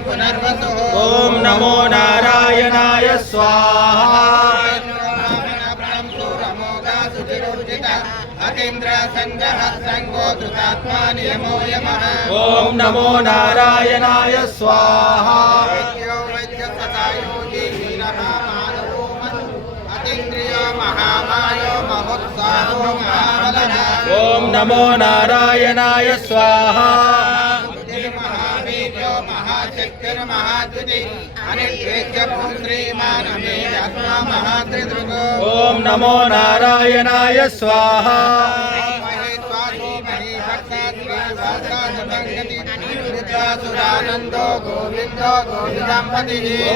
ओम नमो नारायणाय स्वाहा। ओम नमो नारायणाय स्वाहा। ओम नमो नारायणाय स्वाहा। ओम नमो नारायणाय स्वाहा।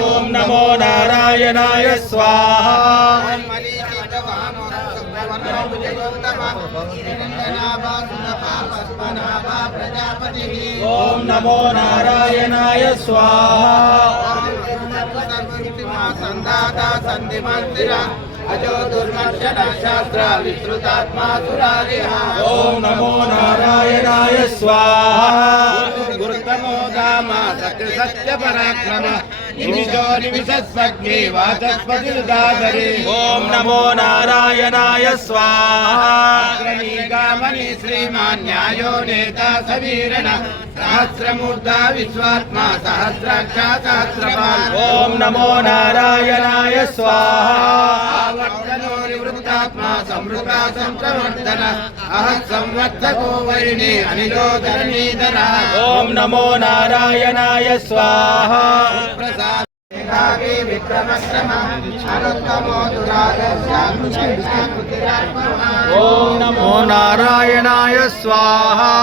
ओम नमो नारायणाय स्वाहा। ओम नमो नारायणाय स्वाहा। संदाता संधिमंदिरा अजो दुर्मर्शन शास्त्र विश्रुतात्मा सुरारिः। ओम नमो नारायणाय स्वाहा। गुरुतमो धाम सत्य सत्य पराक्रम निमिषो निमिषस्वग्नि वाचस्पतिर्दाधरे। ओम नमो नारायणाय स्वाहा। अग्रनीगामणि श्रीमान् न्यायो नेता सवीरण सहस्रमूर्धा विश्वात्मा सहस्राक्ष सहस्रपाल। ओम नमो नारायणाय स्वाहा। आवर्तनो निवृत्तात्मा संवृता संप्रवर्तन अहं संवर्धको वैरिणे अनिलो धरणीधर। ओम नमो नारायणाय स्वाहा। ओम नमो नारायणाय स्वाहा।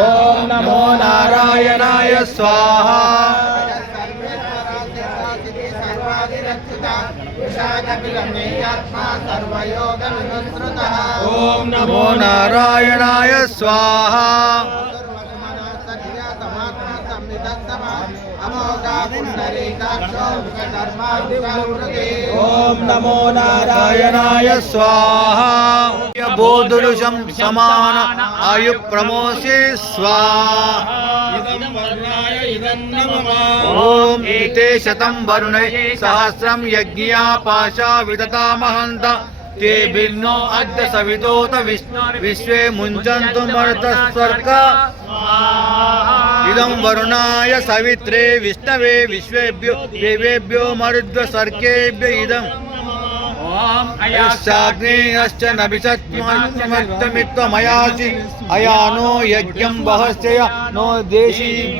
ओम नमो नारायणाय स्वाहा। ओम नमो नारायणाय स्वाहा। ओम नमो नारायणाय स्वाहा। बोधुलुषं समान आयु प्रमोषे स्वाहा। ओम एते शतं वरुणे सहस्रं यज्ञा पाशा विदता महन्त ते भिन्नो अद्य सवितोत विश्वे मुञ्चन्तु मरुतस्वर्गा। इदं वरुणाय सवित्रे विष्णवे विश्वेभ्यो देवेभ्यो मरुद्व सर्गेभ्य इदम्। यश्चाग्नेयश्च नभिषत्मत्तमित्वमयासि अयानो यज्ञं वहस्य नो देशी